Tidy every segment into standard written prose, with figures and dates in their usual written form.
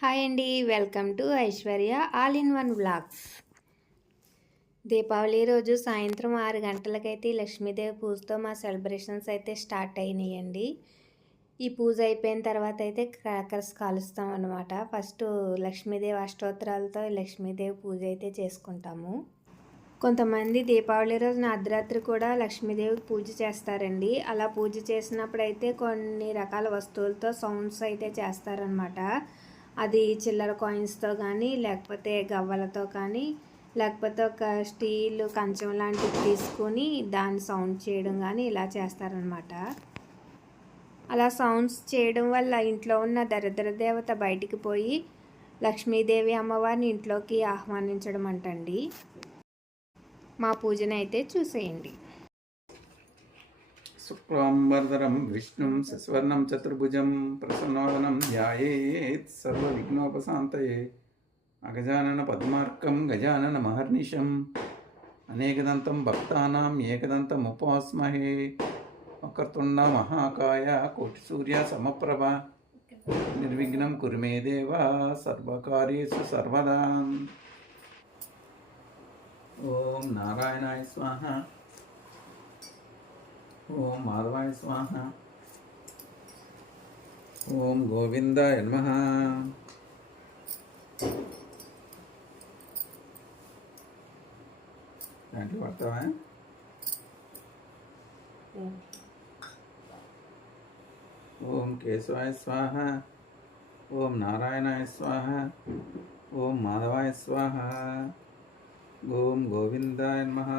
Hi అండి. Welcome to Aishwarya all in one vlogs. Deepavali రోజు సాయంత్రం 6 గంటలకైతే లక్ష్మీదేవి పూజతో మా సెలబ్రేషన్స్ అయితే స్టార్ట్ అయినాయండి. ఈ పూజ అయిపోయిన తర్వాత అయితే క్రాకర్స్ కాలుస్తాం అనమాట. ఫస్ట్ లక్ష్మీదేవి అష్టోత్తరాలతో లక్ష్మీదేవి పూజ అయితే చేసుకుంటాము. కొంతమంది దీపావళి రోజున అర్ధరాత్రి కూడా లక్ష్మీదేవికి పూజ చేస్తారండి. అలా పూజ చేసినప్పుడు అయితే కొన్ని రకాల వస్తువులతో సౌండ్స్ అయితే చేస్తారనమాట. అది చిల్లర కాయిన్స్తో కానీ, లేకపోతే గవ్వలతో కానీ, లేకపోతే ఒక స్టీల్ కంచం లాంటిది తీసుకొని దాన్ని సౌండ్ చేయడం కానీ ఇలా చేస్తారనమాట. అలా సౌండ్స్ చేయడం వల్ల ఇంట్లో ఉన్న దరిద్ర దేవత బయటికి పోయి లక్ష్మీదేవి అమ్మవారిని ఇంట్లోకి ఆహ్వానించడం అంటండి. మా పూజను అయితే చూసేయండి. శుక్లాంబరధరం విష్ణుం శశివర్ణం చతుర్భుజం ప్రసన్నవదనం ధ్యాయేత్ సర్వవిఘ్నోపశాంతయే అగజానన పద్మార్కం గజానన మహర్నిశం అనేకదంతం భక్తానాం ఏకదంతముపాస్మహే వక్రతుండ మహాకాయ కోటిసూర్య సమప్రభ నిర్విఘ్నం కురు మే దేవ సర్వకార్యేషు సర్వదా. ఓం నారాయణాయ స్వాహ, ఓం మాధవాయ స్వాహ, ఓం గోవిందాయ నమః. దాంట్లో పడతావా? ఓం కేశవాయ స్వాహ, ఓం నారాయణాయ స్వాహ, ఓం మాధవాయ స్వాహ, ఓం గోవిందాయ నమః.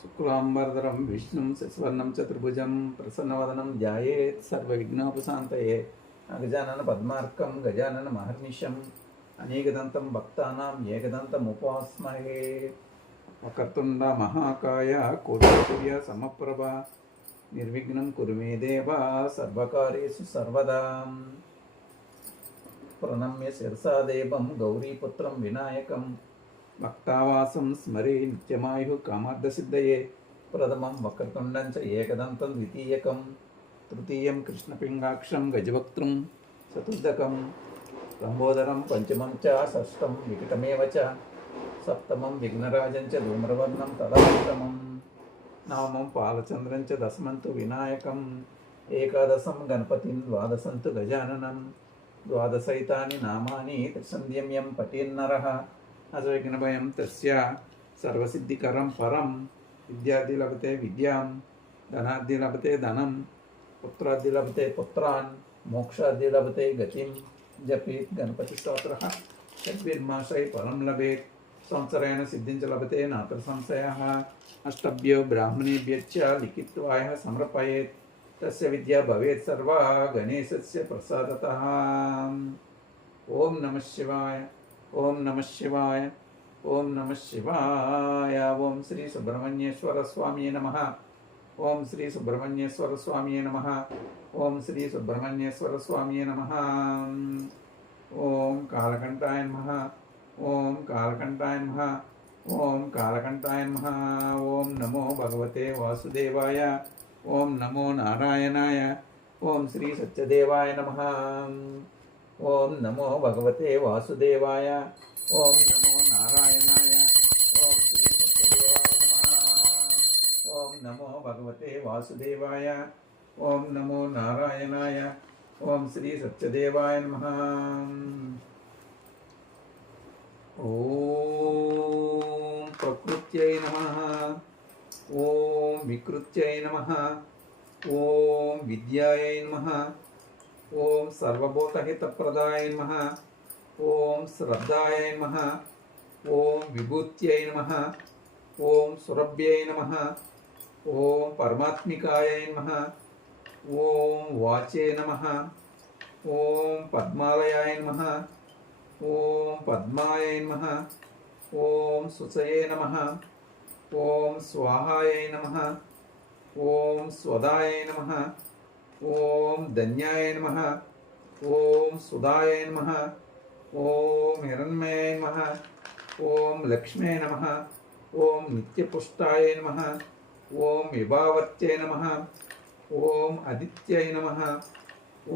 శుక్లాంబరధరం విష్ణుం శశివర్ణం చతుర్భుజం ప్రసన్నవదనం ధ్యాయేత్ సర్వవిఘ్నోపశాంతయే అగజానన పద్మార్కం గజానన మహర్నిశం అనేకదంతం భక్తానాం ఏకదంతముపాస్మహే వక్రతుండ మహాకాయ కోటిసూర్య సమప్రభ నిర్విఘ్నం కురు మే దేవ సర్వకార్యేషు సర్వదా. ప్రణమ్య శిరసా దేవం గౌరీపుత్రం వినాయకం భక్తావాసం స్మరే నిత్యమాయు కామార్థసిద్ధయే ప్రథమం వక్రతుండం చ ఏకదంతం ద్వితీయకం తృతీయం కృష్ణపింగాక్షం గజవక్త్రం చతుర్థకం లంబోదరం పంచమం చ షష్టం వికటమేవ చ సప్తమం విఘ్నరాజం చ ధూమ్రవర్ణం తదాష్టమం నవమం పాలచంద్రం చ దశమంతు వినాయకం ఏకాదశం గణపతిం ద్వాదశంతు గజాననం ద్వాదశైతాని నామాని త్రిసంధ్యమ్యం పఠేన్నరః అజవిఘ్నభయం తస్య సర్వసిద్ధికరం పరం. విద్యార్థి లభతే విద్యాం, ధనార్థి లభతే ధనం, పుత్రార్థి లభతే పుత్రాన్, మోక్షార్థి లభతే గతిం. జపేత్ గణపతి స్తోత్రః షడ్భిర్మాసై ఫలం లభేత్ సంవత్సరేణ సిద్ధించ లభతే నాత్ర సంశయః. అష్టభ్యో బ్రాహ్మణేభ్యశ్చ లిఖిత్వాయ సమర్పయేత్ తస్య విద్యా భవేత్ సర్వా గణేశస్య ప్రసాదతః. ఓం నమః శివాయ, ఓం నమః శివాయ, ఓం నమః శివాయ. ఓం శ్రీ సుబ్రహ్మణ్యేశ్వర స్వామియే నమః, ఓం శ్రీ సుబ్రహ్మణ్యేశ్వర స్వామియే నమః, ఓం శ్రీ సుబ్రహ్మణ్యేశ్వర స్వామియే నమః. ఓం కాలకంఠాయ నమః, ఓం కాలకంఠాయ నమః, ఓం కాలకంఠాయ నమః. ఓం నమో భగవతే వాసుదేవాయ, ఓం నమో నారాయణాయ, ఓం శ్రీ సత్యదేవాయ నమః. ఓం నమో భగవతే వాసుదేవాయ, ఓం నమో నారాయణాయ, ఓం శ్రీ సత్యదేవాయ నమః. ఓం నమో భగవతే వాసుదేవాయ, ఓం నమో నారాయణాయ, ఓం శ్రీ సత్యదేవాయ నమః. ఓం ప్రకృత్యై నమః, ఓం వికృత్యై నమః, ఓం విద్యాయై నమః, ఓం సర్వభూతహితప్రదాయ నమః, ఓం శ్రద్ధాయ నమః, ఓం విభూత్యై నమః, ఓం సురభ్యై నమః, ఓం పరమాత్మికాయ నమః, ఓం వాచే నమః, ఓం పద్మాలయాయ నమః, ఓం పద్మాయ నమః, ఓం సుచయే నమః, ఓం స్వాహాయ నమః, ఓం స్వదాయ నమః. ఓం ధన్యాయ నమః. ఓం సుధాయ నమః. ఓం హిరణ్మయాయ నమః. ఓం లక్ష్మీ నమః. ఓం నిత్యపుష్టాయ నమః. ఓం విభావర్త్యై నమః. ఓం ఆదిత్యై నమః.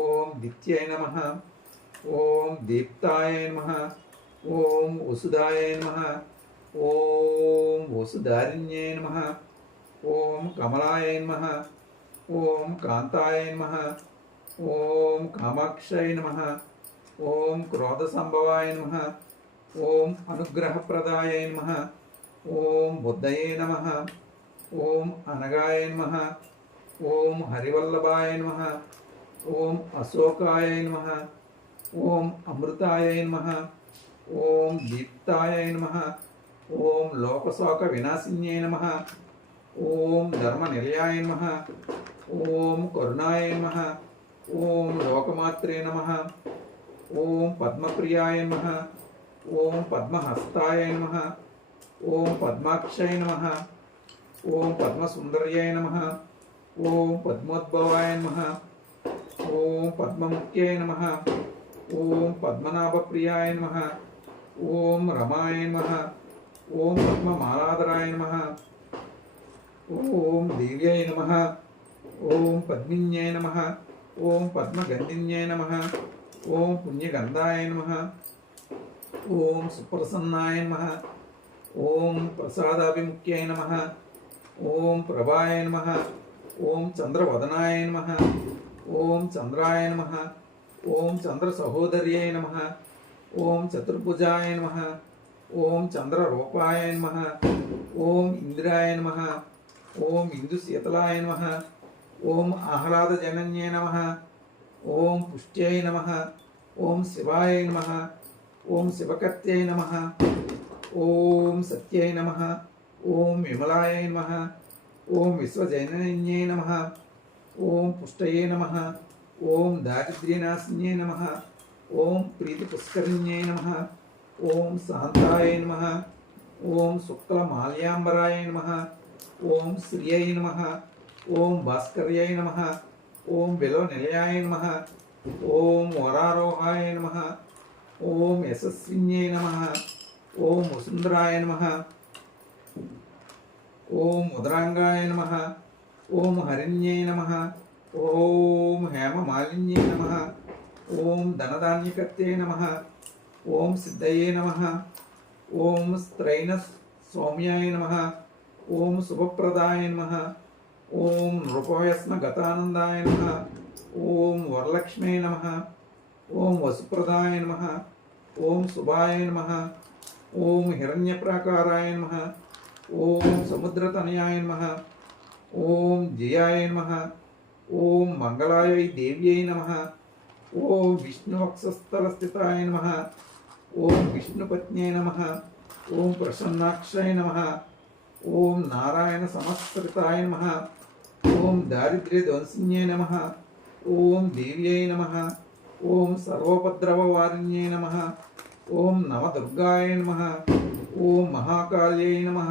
ఓం దిత్యై నమః. ఓం దీప్తాయ నమః. ఓం వసుదాయ నమః. ఓం వసుధారిణ్యై నమః. ఓం కమలాయ నమః. ఓం కాంతాయ నమః. ఓం కామాక్షాయ నమః. ఓం క్రోధసంభవాయ నమః. ఓం అనుగ్రహప్రదాయ నమః. ఓం బుద్ధయే నమః. ఓం అనగాయ నమః. ఓం హరివల్లభాయ నమః. ఓం అశోకాయ నమః. ఓం అమృతాయ నమః. ఓం దీప్తాయ నమః. ఓం లోకశోక వినాశిన్యై నమః. ఓం ధర్మనిలయాయ నమః. ఓం కరుణాయ నమః. ఓం లోకమాత్రే నమః. ఓం పద్మప్రియాయ నమః. ఓం పద్మహస్తాయ నమః. ఓం పద్మాక్షాయ నమః. ఓం పద్మసుందర్యాయ నమః. ఓం పద్మోద్భవాయ నమః. ఓం పద్మముఖ్యాయ నమః. ఓం పద్మనాభప్రియాయ నమః. ఓం రమాయ నమః. ఓం పద్మమాలాధరాయ నమః. ఓం దేవ్యాయ నమః. ఓం పద్మిన్యాయ నమః. ఓం పద్మగంధిన్యాయ నమః. ఓం పుణ్యగంధాయ నమః. ఓం సుప్రసన్నాయ నమః. ఓం ప్రసాదాభిముఖ్యాయ నమః. ఓం ప్రభాయ నమః. ఓం చంద్రవదనాయ నమః. ఓం చంద్రాయ నమః. ఓం చంద్రసహోదర్యాయ నమః. ఓం చతుర్భుజాయ నమః. ఓం చంద్రరూపాయ నమః. ఓం ఇంద్రాయ నమః. ఓం ఇందుశీతలాయ నమః. ఓం ఆహ్లాదజనన్యాయ నమః. ఓం పుష్ట్యాయ నమః. ఓం శివాయ నమః. ఓం శివకర్త్యై నమః. ఓం సత్యై నమః. ఓం విమలాయ నమః. ఓం విశ్వజనన్యై నమః. ఓం పుష్టయే నమః. ఓం దారిద్ర్యనాశిన్యై నమః. ఓం ప్రీతిపుష్కరిణ్యై నమః. ఓం శాంతాయ నమః. ఓం శుక్లమాల్యాంబరాయ నమః. ఓం శ్రియై నమః. ఓం భాస్కర్యై నమః. ఓం బిలవనిలయాయ నమః. ఓం వరారోహాయ నమః. ఓం యశస్విన్యై నమః. ఓం వసుంధరాయ నమః. ఓం ఉదరాంగాయ నమః. ఓం హరిణ్యై నమః. ఓం హేమమాలిన్యై నమః. ఓం ధనధాన్యకర్త్యై నమః. ఓం సిద్ధయే నమః. ఓం స్త్రైణ సౌమ్యాయ నమః. ఓం శుభప్రదాయ నమః. ఓం నృపవ్యస్న గతానందాయ నమః. ఓం వరలక్ష్మే నమః. ఓం వసుప్రదాయ నమః. ఓం శుభాయ నమః. ఓం హిరణ్యప్రాకారాయ నమః. ఓం సముద్రతనయాయ నమః. ఓం జయాయ నమః. ఓం మంగళాయ దేవ్యై నమః. ఓం విష్ణువక్షస్థలస్థితాయ నమః. ఓం విష్ణుపత్న్యై నమః. ఓం ప్రసన్నాక్షాయ నమః. ఓం నారాయణ సమస్కృతాయ నమః. ఓం దారిద్ర్యధ్వంసిన్యై నమః. ఓం దేవ్యై నమః. ఓం సర్వోపద్రవవారిణ్యై నమః. ఓం నవదుర్గాయ నమః. ఓం మహాకాళ్యై నమః.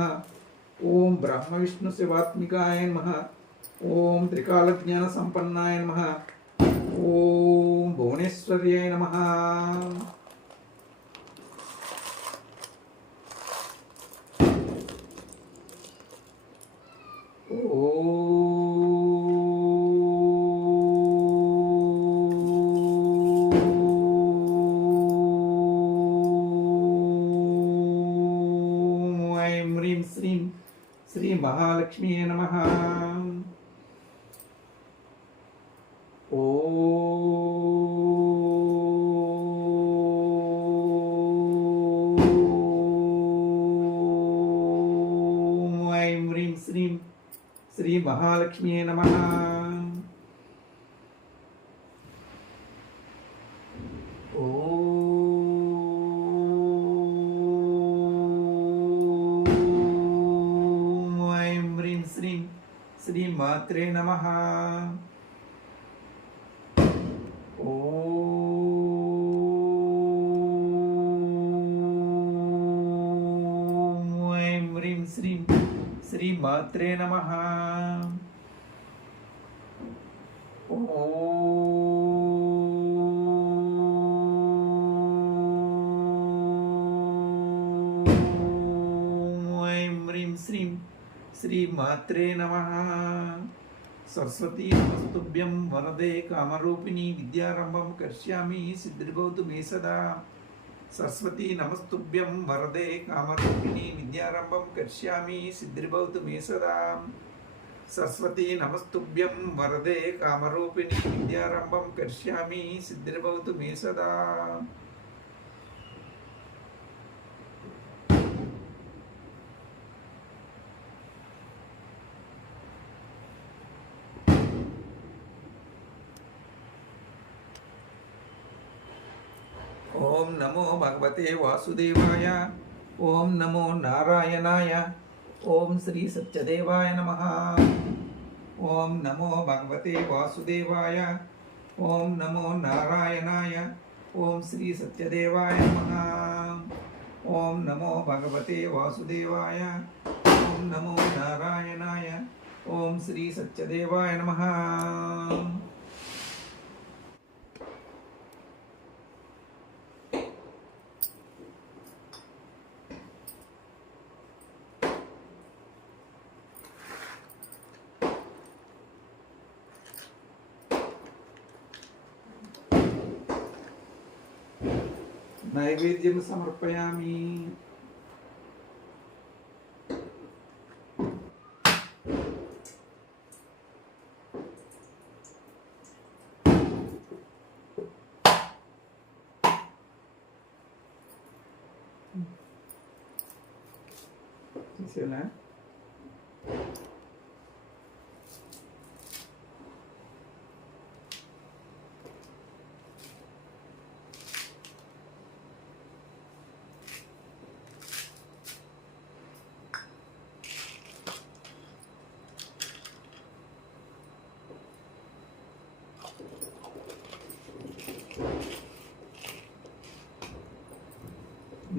ఓం బ్రహ్మ విష్ణు శివాత్మికాయ నమః. ఓం త్రికాలజ్ఞాన సంపన్నాయ నమః. ఓం భువనేశ్వర్యాయ నమః. ఓం ఐం హ్రీం శ్రీం శ్రీ మహాలక్ష్మీ నమః. ఓం ఐం హ్రీం శ్రీం శ్రీ మహాలక్ష్మీ నమః. ఓం ఐం హ్రీం శ్రీం శ్రీ మాత్రే నమః. ఓం ఐం హ్రీం శ్రీం శ్రీ మాత్రే నమః. శ్రీమాత్రే నమః. సరస్వతీ నమస్తుభ్యం వరదే కామరూపిణి విద్యారంభం కరిష్యామి సిద్ధిర్భవతు మే సదా. సరస్వతీ నమస్తుభ్యం వరదే కామరూపిణి విద్యారంభం కరిష్యామి సిద్ధిర్భవతు మే సదా. సరస్వతీ నమస్తుభ్యం వరదే కామరూపిణి విద్యారంభం కరిష్యామి సిద్ధిర్భవతు మే సదా. ఓం నమో భగవతే వాసుదేవాయ. ఓం నమో నారాయణాయ. ఓం శ్రీ సత్యదేవాయ నమః. ఓం నమో భగవతే వాసుదేవాయ. ఓం నమో నారాయణాయ. ఓం శ్రీ సత్యదేవాయ నమః. ఓం నమో భగవతే వాసుదేవాయ. ఓం నమో నారాయణాయ. ఓం శ్రీ సత్యదేవాయ నమః. నైవేద్యం సమర్పయామి. తీసేలా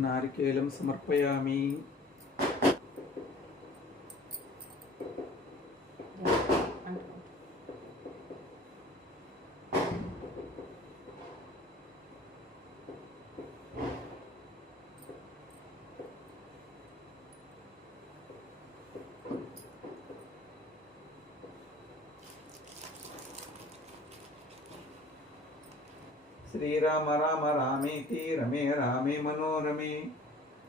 నారికేలం సమర్పయామి. శ్రీరామ రామ రామేతి రమే రామే మనోరమే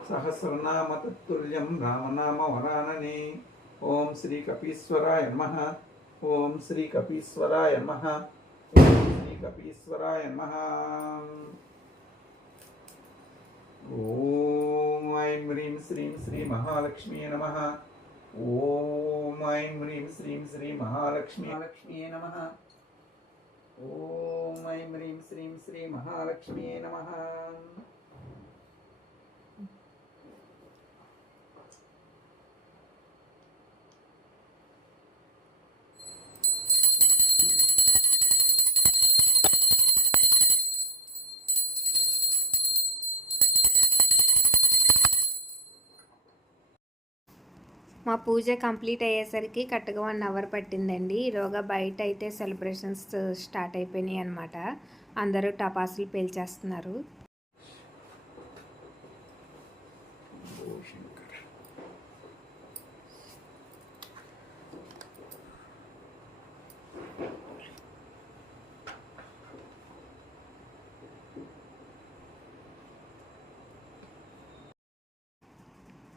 సహస్రనామ తత్తుల్యం రామనామ వరాననే. ఓం శ్రీ కపీశ్వరాయ నమః. ఓం శ్రీ కపీశ్వరాయ నమః. ఓం శ్రీ కపీశ్వరాయ నమః. ఓం ఐం హ్రీం శ్రీం శ్రీ మహాలక్ష్మీ నమః. ఓం ఐం హ్రీం శ్రీం శ్రీ మహాలక్ష్మీ నమః. ఓం ఐం హ్రీం శ్రీం శ్రీ మహాలక్ష్మీ నమః. మా పూజ కంప్లీట్ అయ్యేసరికి కరెక్ట్గా 1 అవర్ పట్టిందండి. ఈలోగా బయట అయితే సెలబ్రేషన్స్ స్టార్ట్ అయిపోయినాయి అనమాట. అందరూ టపాసులు పేల్చేస్తున్నారు.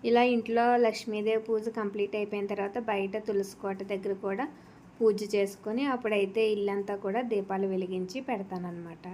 ఇలా ఇంట్లో లక్ష్మీదేవి పూజ కంప్లీట్ అయిపోయిన తర్వాత బయట తులసి కోట దగ్గర కూడా పూజ చేసుకొని అప్పుడైతే ఇల్లంతా కూడా దీపాలు వెలిగించి పెడతానన్నమాట.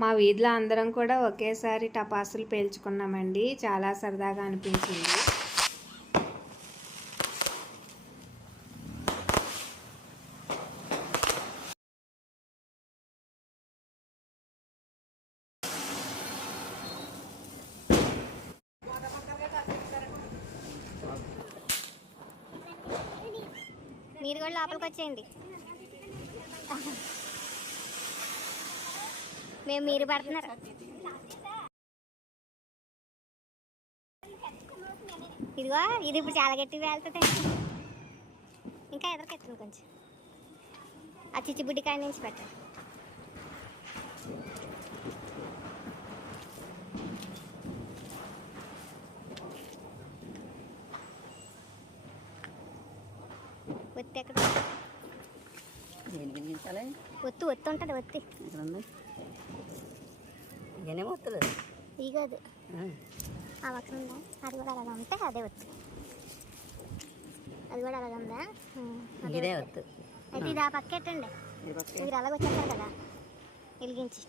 మా వీధిలో అందరం కూడా ఒకేసారి టపాసులు పేల్చుకున్నామండి. చాలా సరదాగా అనిపించింది. మీరు కూడా లోపలికి వచ్చేయండి. మీరు పడుతున్నారు. ఇదిగో ఇది ఇప్పుడు చాలా గట్టిగా వెళ్తుంది. ఇంకా ఎదరికెత్తుంది కొంచెం. ఆ చిచ్చుబుడ్డి కాడి నుంచి పెట్టండి. ఒత్తి ఎక్కడ ఒత్తు ఉంటుంది. ఒత్తి ఈ కాదు ఆ పక్కన ఉందా, అది కూడా అలాగా ఉంటే అదే ఒత్తు. అది కూడా అలాగా ఉందా, అదే ఒత్తు. అయితే ఇది ఆ పక్క ఎట్టండి. మీరు అలాగ వచ్చేస్తారు కదా వెలిగించి.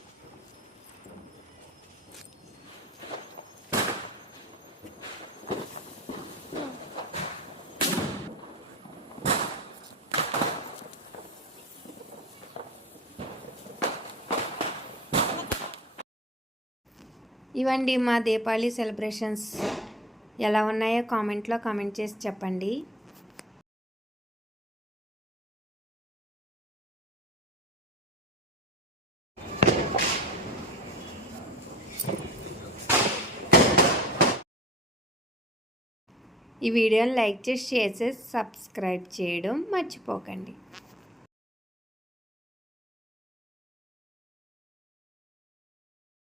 ఇవండి మా దీపావళి సెలబ్రేషన్స్. ఎలా ఉన్నాయో కామెంట్లో కామెంట్ చేసి చెప్పండి. ఈ వీడియోని లైక్ చేసి షేర్ చేసి సబ్స్క్రైబ్ చేయడం మర్చిపోకండి.